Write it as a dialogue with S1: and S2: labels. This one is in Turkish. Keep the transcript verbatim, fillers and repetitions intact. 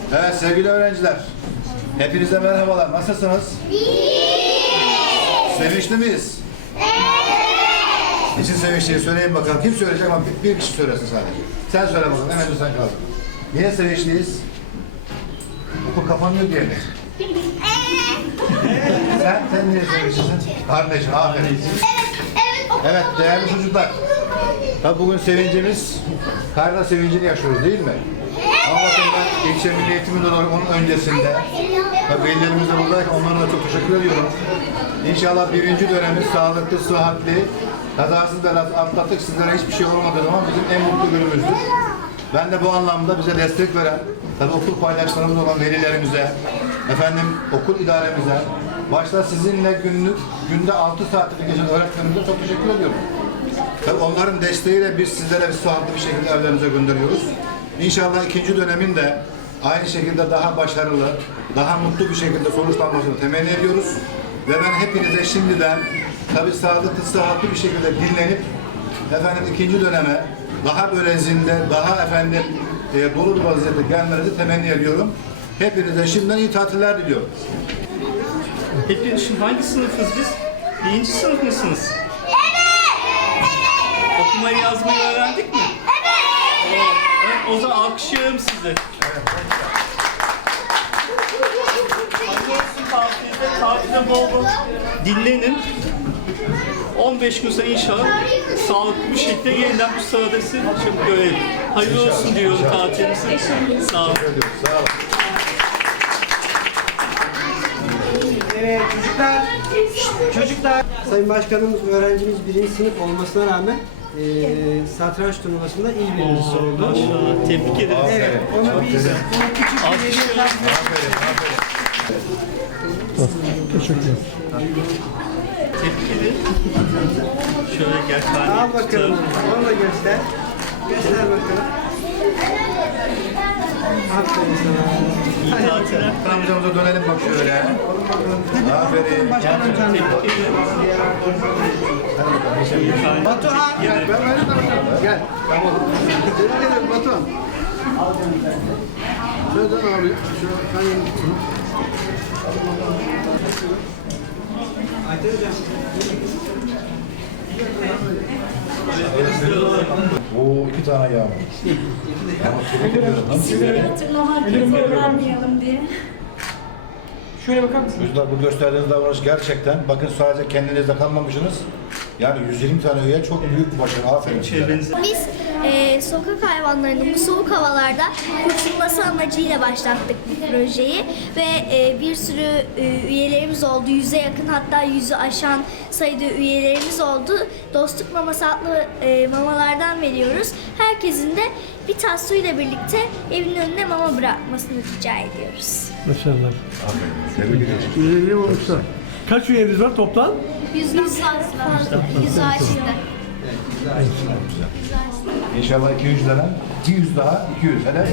S1: Evet sevgili öğrenciler, hepinize merhabalar. Nasılsınız? Sevinçli miyiz? Niçin sevinçliyi söyleyin bakalım. Kim söyleyecek ama bir, bir kişi söylesin sadece. Sen söyle bakalım, hemen sen kaldın. Niye sevinçliyiz? Okul kapanıyor diye mi? sen, sen niye sevinçlisin? Kardeşim, aferin. Evet, değerli çocuklar. Tabi bugün sevincimiz, karna sevincini yaşıyoruz değil mi? Ama bakın ben ilçe milli eğitimi olarak onun öncesinde, tabi velilerimiz de buradayken onlara da çok teşekkür ediyorum. İnşallah birinci dönemi sağlıklı, sıhhatli, kazasız belasız atlattık. Sizlere hiçbir şey olmadığı zaman bizim en mutlu günümüzdür. Ben de bu anlamda bize destek veren, tabi okul paydaşlarımız olan velilerimize, efendim okul idaremize, başta sizinle günlük, günde altı saatlik geçen öğretmenimize çok teşekkür ediyorum. Tabii onların desteğiyle biz sizlere bir sağlıklı bir şekilde evlerinize gönderiyoruz. İnşallah ikinci dönemin de aynı şekilde daha başarılı, daha mutlu bir şekilde sonuçlanmasını temenni ediyoruz. Ve ben hepinize şimdiden tabii sağlıklı, sıhhatli bir şekilde dinlenip efendim ikinci döneme daha böyle zinde, daha efendim e, dolu bir vaziyette gelmenizi temenni ediyorum. Hepinize şimdiden iyi tatiller diliyorum.
S2: Peki şimdi hangi sınıfız biz? Birinci sınıf mısınız? Okumayı yazmayı öğrendik mi? Evet. O zaman alkışlıyorum sizi.
S1: Evet,
S2: Hayırlı olsun tatilde, tatilde bol bol dinlenin. on beş gün sonra inşallah sağlıklı bir şekilde yeniden bu sırada sizi çok görelim. Hayırlı olsun diyorum tatilimize. Sağ olun.
S1: sağ olun.
S3: Evet çocuklar, çocuklar. Sayın Başkanımız öğrencimiz birinci sınıf olmasına rağmen e, satranç turnuvasında il birincisi oldu.
S2: Maşallah. Tebrik ederim.
S3: Evet, ona biz bu küçük bir hediye takdim
S1: Aferin, aferin.
S2: Tebrik ederim. Şöyle gel kardeşim.
S3: Al bakalım, onu da göster. Göster bakalım. Aferin sana.
S2: İyi tatiller.
S1: Amcamıza dönelim bak şöyle. Aferin.
S3: Başkanım canım.
S2: Tebrik ederim.
S3: Batuhan.
S1: Gel, ben benim de bakalım. Gel. Tamam. Tebrik ederim Batuhan. Şöyle dön abi. Şöyle kayın. Oo, iki tane yağmur. Ama tebrik ediyorum.
S4: İsimleri hatırlamak, vermeyelim diye.
S3: Şöyle bakar mısın?
S1: Çocuklar bu gösterdiğiniz davranış gerçekten, bakın sadece kendinizde kalmamışsınız. Yani yüz yirmi tane üye çok büyük bir başarı. Aferin size.
S2: Çevrenize.
S5: Biz e, sokak hayvanlarının bu soğuk havalarda kurtulması amacıyla başlattık bu projeyi ve e, bir sürü e, üyelerimiz oldu. Yüze yakın, hatta yüzü aşan sayıda üyelerimiz oldu. Dostluk maması adlı e, mamalardan veriyoruz. Herkesin de bir tas suyla birlikte evin önüne mama bırakmasını rica ediyoruz.
S6: Maşallah.
S1: Aferin. Tebrik ediyorum.
S6: yüz elli olmuşlar. Kaç üyeniz var toplam?
S5: Yüz fazla. Yüzü aştı.
S1: İnşallah iki yüz dönem, iki yüz daha iki yüz. Hele